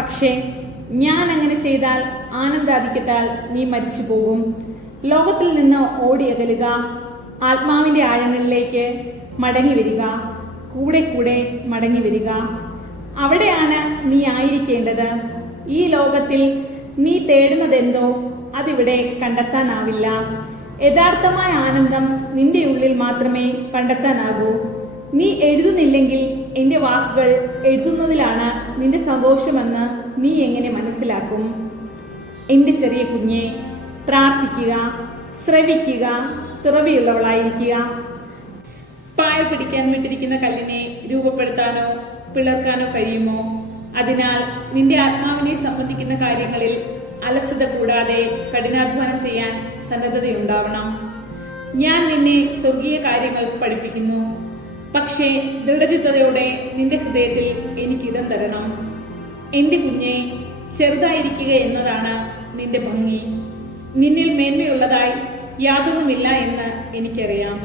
പക്ഷേ ഞാൻ അങ്ങനെ ചെയ്താൽ ആനന്ദാധിക്യത്താൽ നീ മരിച്ചു പോകും. ലോകത്തിൽ നിന്ന് ഓടിയകലുക, ആത്മാവിന്റെ ആഴങ്ങളിലേക്ക് മടങ്ങി വരിക, കൂടെ കൂടെ മടങ്ങി വരിക. അവിടെയാണ് നീ ആയിരിക്കേണ്ടത്. ഈ ലോകത്തിൽ നീ തേടുന്നതെന്തോ അതിവിടെ കണ്ടെത്താനാവില്ല. യഥാർത്ഥമായ ആനന്ദം നിന്റെ ഉള്ളിൽ മാത്രമേ കണ്ടെത്താനാകൂ. നീ എഴുതുന്നില്ലെങ്കിൽ എൻ്റെ വാക്കുകൾ എഴുതുന്നതിലാണ് നിന്റെ സന്തോഷമെന്ന് നീ എങ്ങനെ മനസ്സിലാക്കും? എൻ്റെ ചെറിയ കുഞ്ഞെ, പ്രാർത്ഥിക്കുക, ശ്രവിക്കുക, തുറവിയുള്ളവളായിരിക്കുക. പായ പിടിക്കാൻ വിട്ടിരിക്കുന്ന കല്ലിനെ രൂപപ്പെടുത്താനോ പിളർക്കാനോ കഴിയുമോ? അതിനാൽ നിന്റെ ആത്മാവിനെ സംബന്ധിക്കുന്ന കാര്യങ്ങളിൽ അലസത കൂടാതെ കഠിനാധ്വാനം ചെയ്യാൻ സന്നദ്ധതയുണ്ടാവണം. ഞാൻ നിന്നെ സ്വർഗീയ കാര്യങ്ങൾ പഠിപ്പിക്കുന്നു. പക്ഷേ ദൃഢചിത്തതയോടെ നിന്റെ ഹൃദയത്തിൽ എനിക്കിടം തരണം. എൻ്റെ കുഞ്ഞെ, ചെറുതായിരിക്കുക എന്നതാണ് നിന്റെ ഭംഗി. നിന്നിൽ മേന്മയുള്ളതായി യാതൊന്നുമില്ല എന്ന് എനിക്കറിയാം.